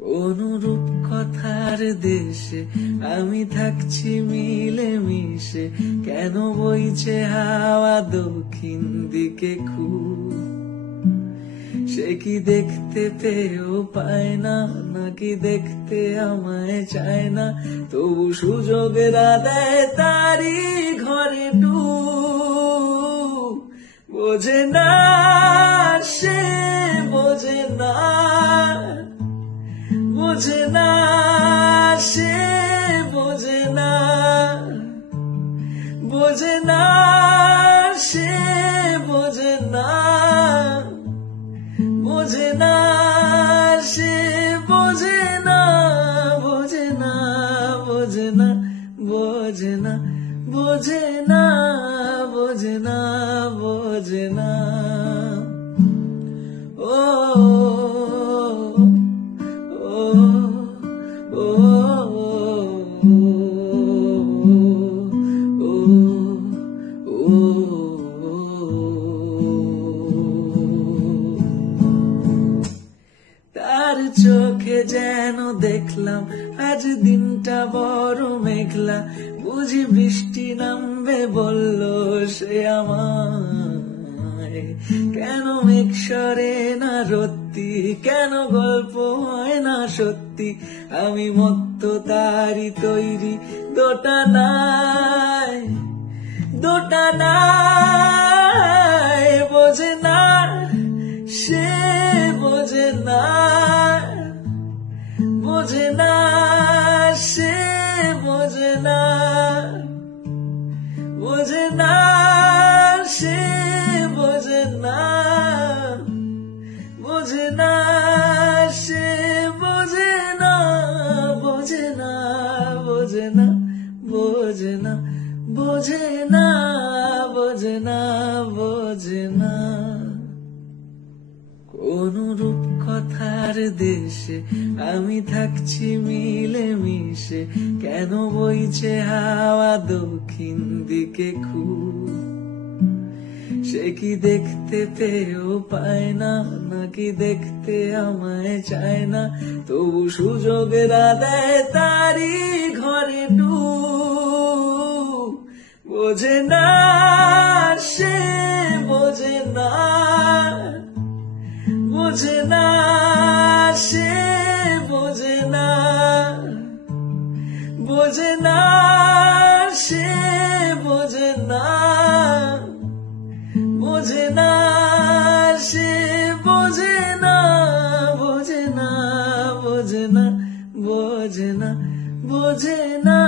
কোন রূপকথার দেশে আমি থাকছি মিলে মিশে, কেন বইছে হাওয়া দক্ষিণ দিকে খুব? সে কি দেখতে পেয়েও পায় না, নাকি দেখতে আমায় চায় না? তবু সুযোগের দেয় তারি ঘরে ডুব। বোঝে না সে, বোঝে না, বোঝে না সে, বোঝে না, বোঝে না সে, বোঝে না, বোঝে না সে, বোঝে না, বোঝে না, বোঝে না, বোঝে না, বোঝে না, বোঝে না, বোঝে না। ও তার চোখে যেন দেখলাম আজ দিনটা বড় মেঘলা, বুঝি বৃষ্টি নামবে বলল সে আমায়। কেন মেঘ সরে না রত্তি, কেন গল্প হয় না সত্যি? আমি মত্ত তারি তৈরি দোটানায়, দোটানায়। বোঝে না সে, বোঝে না, বোঝে না সে, বোঝে না, বোঝে না সে, বোঝে না, বোঝে না সে, বোঝে না, বোঝে না, বোঝে না, বোঝে না, বোঝে না, বোঝে না, বোঝে না। কোন রূপকথার দেশে আমি থাকছি মিলে মিশে, কেন বইছে হাওয়া দক্ষিণ দিকে খুব? সে কি দেখতে পেয়েও পায় না, নাকি দেখতে আমায় চায় না? তবু সুযোগের দেয় তারি ঘরে ডুব। বোঝে না সে, বোঝে না, বোঝে না সে, বোঝে না, বোঝে না সে, বোঝে না, বোঝে না সে, বোঝে না, বোঝে না, বোঝে না, বোঝে না, বোঝে না।